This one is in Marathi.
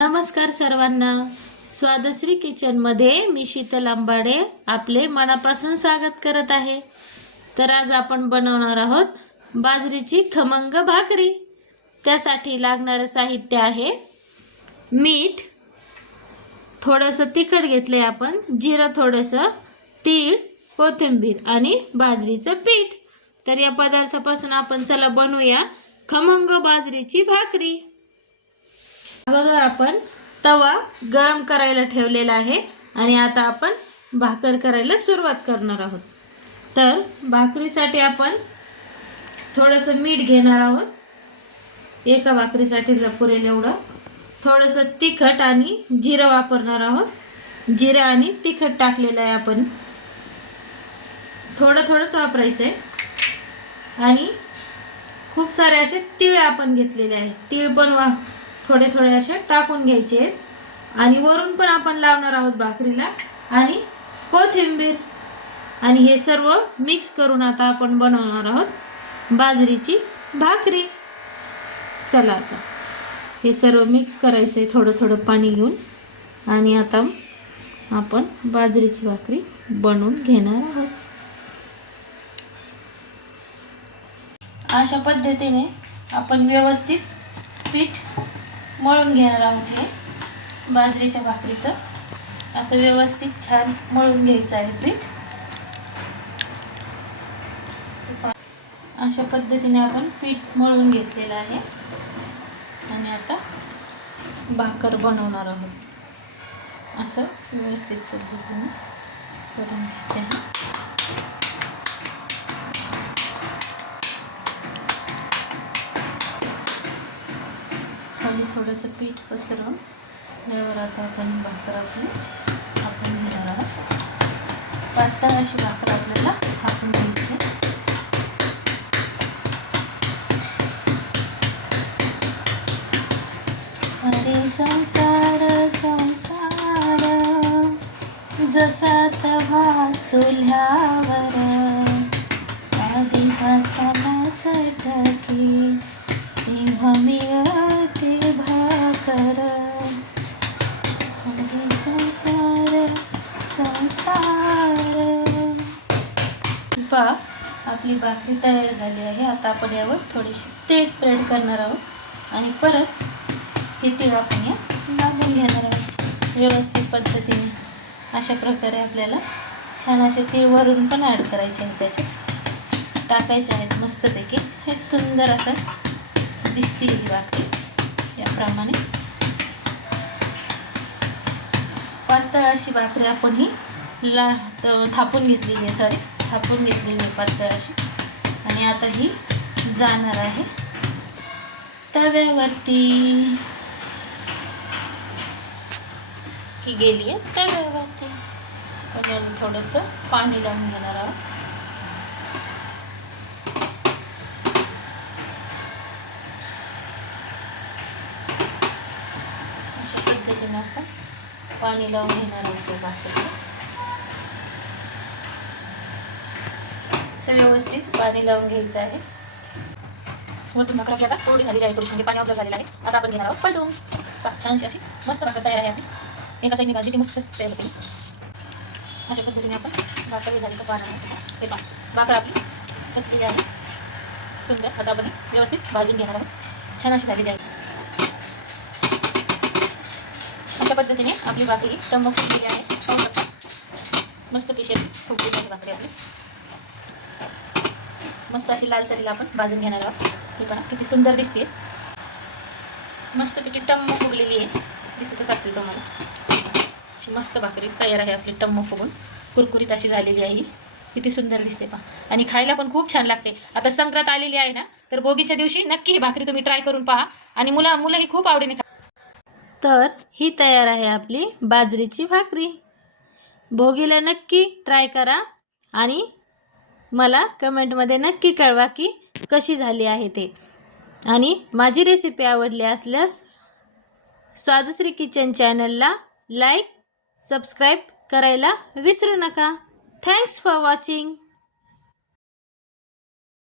नमस्कार सर्वांना, स्वादश्री किचनमध्ये मी शीतल आंबाडे आपले मनापासून स्वागत करत आहे। तर आज आपण बनवणार आहोत बाजरीची खमंग भाकरी। त्यासाठी लागणारे साहित्य आहे मीठ, थोडंसं तिखट घेतले आपण, जिरं थोडंसं, तीळ, कोथिंबीर आणि बाजरीचं पीठ। तर या पदार्थापासून आपण चला बनवूया खमंग बाजरीची भाकरी। अगोदर आपण तवा गरम करायला ठेवलेला आहे आणि आता आपण भाकर करायला सुरुवात करणार आहोत। तर भाकरीसाठी आपण थोडंसं मीठ घेणार आहोत, एका भाकरीसाठी पुरेल एवढं। थोडंसं तिखट आणि जिरं वापरणार आहोत, जिरं आणि तिखट टाकलेलं आहे आपण, थोडंच वापरायचं आहे। आणि खूप सारे असे तीळ आपण घेतलेले आहेत, तीळ पण थोडे असे टाकून घ्यायचे आहेत। आणि वरून पण आपण लावणार आहोत भाकरीला, आणि कोथिंबीर, आणि हे सर्व मिक्स करून आता आपण बनवणार आहोत बाजरीची भाकरी। चला आता हे सर्व मिक्स करायचं आहे थोडं पाणी घेऊन, आणि आता आपण बाजरीची भाकरी बनवून घेणार आहोत। अशा पद्धतीने आपण व्यवस्थित पीठ मळून घेणार आहोत। हे बाजरीच्या भाकरीचं असं व्यवस्थित छान मळून घ्यायचं आहे पीठ। अशा पद्धतीने आपण पीठ मळून घेतलेलं आहे आणि आता भाकर बनवणार आहोत। असं व्यवस्थित पद्धतीने करून घ्यायचं आहे। खाली थोडंसं पीठ पसरवून यावर आता आपण भाकर थापून घेणार आहोत। पातळ अशी भाकर आपल्याला थापून घ्यायची। अरे संसार संसार जसा तवा चुल्ह्यावर, आधी हाताला चटकी तेव्हा मिळते भाकर। अरे संसार संसार। पहा आपली भाकरी तयार झाली आहे। आता आपण यावर थोडीशी तेल स्प्रेड करणार आहोत आणि परत हे तीळ आपण या लावून घेणार आहोत व्यवस्थित पद्धतीने। अशा प्रकारे आपल्याला छान असे तीळ वरून पण ॲड करायचे आहेत, त्याच्यात टाकायचे आहेत मस्तपैकी। हे सुंदर असं दिसते ही भाकरी। याप्रमाणे पातळ अशी भाकरी आपण ही थापून घेतलेली आहे, थापून घेतलेली आहे पातळ अशी। आणि आता ही जाणार आहे तव्यावरती, ही गेली आहे तव्यावरती। आपण थोडंसं पाणी लावून घेणार आहोत। अशा पद्धतीने आपण पाणी लावून घेणार आहोत भाकरीला। व्यवस्थित पाणी लावून घ्यायचं आहे। व ती भाकर आपली आता थोडी झालेली आहे, थोडीशी म्हणजे पाणी ऑब्झर्व झालेलं आहे। आता आपण घेणार आहोत पलटून। छानशी अशी मस्त भाकर तयार आहे आपली। एका साईडने भाजली की मस्त तयार होते। अशा पद्धतीने आपण भाकर झाली तर पाहणार हे भाकर आपली कचलेली आहे सुंदर। आता आपण व्यवस्थित भाजून घेणार आहोत, छान अशी झालेली आहे। अशा पद्धतीने आपली भाकरी टम्म फुगलेली आहे, पाहू शकता। मस्त पिशेल फुगलेली आहे भाकरी आपली। मस्त अशी लालसरीला आपण भाजून घेणार आहोत। ही पहा किती सुंदर दिसते, मस्तपैकी टम्म फुगलेली आहे, दिसतच असेल तुम्हाला। अशी मस्त भाकरी तयार आहे आपली, टम्म फुगून कुरकुरीत अशी झालेली आहे। किती सुंदर दिसते पहा, आणि खायला पण खूप छान लागते। आता संक्रांत आलेली आहे ना, तर भोगीच्या दिवशी नक्की ही भाकरी तुम्ही ट्राय करून पहा, आणि मुलंही खूप आवडीने तर ही तयार आहे आपली बाजरीची भाकरी। भोगीला नक्की ट्राय करा आणि मला कमेंटमध्ये नक्की कळवा की कशी झाली आहे ते। आणि माझी रेसिपी आवडली असल्यास स्वादश्री किचन चॅनलला लाईक, सबस्क्राईब करायला विसरू नका। Thanks for watching.